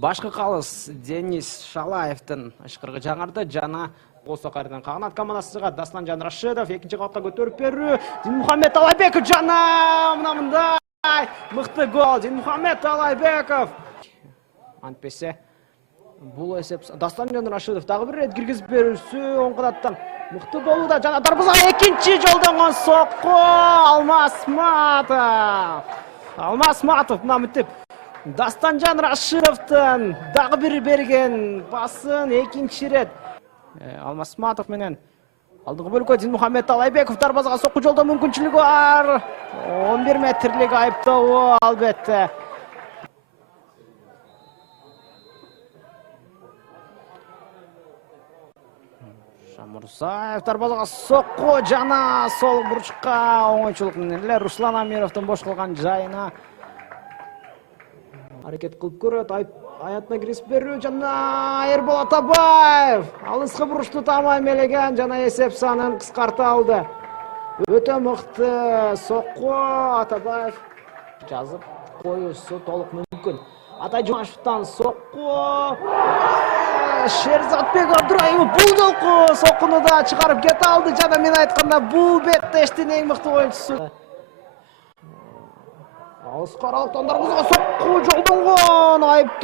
Башкы калыс Денис Шалаевдин ышкырыгы жаңырды жана Осокардан кагынат командасыга Дастанжан Рашидов экинчи катка көтөрүп берүү. Динмухамед Алайбеков жана мындай мыкты гол. Динмухамед Алайбеков. Антпесе бул эсеп Дастанжан Рашидов дагы бир рет киргизип берүүсү оң канаттан мыкты болууда жана дарбазага экинчи жолдонгон сокку Алмаз Матов мына мынтип Дастанжан Рашидовдун дагы бир берген басын экинчи рет Алмаз Матов менен алдыңкы бөлүккө Динмухамед Алайбеков дарбазага сокку жолдоо мүмкүнчүлүгү бар. 11 метрлик айыптоо албетте. Шамурзаев дарбазага сокку жана сол бурчка оңойчулук менен эле Руслан Амировдун бош калган жайына аракет кылып көрөт. Аятына киргизип берүү жана Эрбол Атабаев алыскы бурушту тамам элеген жана эсеп санын кыскарта алды. Өтө мыкты сокку Атабаев жазып коюусу толук мүмкүн. Атай Жумашевден сокку Шерзатбек Абдраимов бул жолку соккуну да чыгарып кете алды жана мен айтканда бул беттештин эң мыкты оюнчусу. Алыскы аралыктан дарбазага сокку жолдонгон айыптоо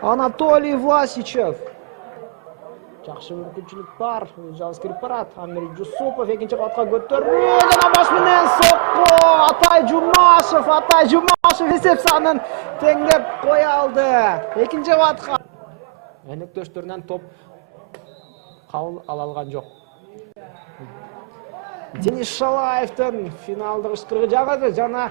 Анатолий Власичев. Жакшы мүмкүнчүлүк бар. Жалгыз кирип барат. Амир Жусупов экинчи катка көтөрүү жана баш менен сокку Атай Жумашев эсеп санын теңдеп кое алды. Экинчи катка өнөктөштөрүнөн топ кабыл ала алган жок. Денис Шалаевдин финалдык ышкырыгы жагады жана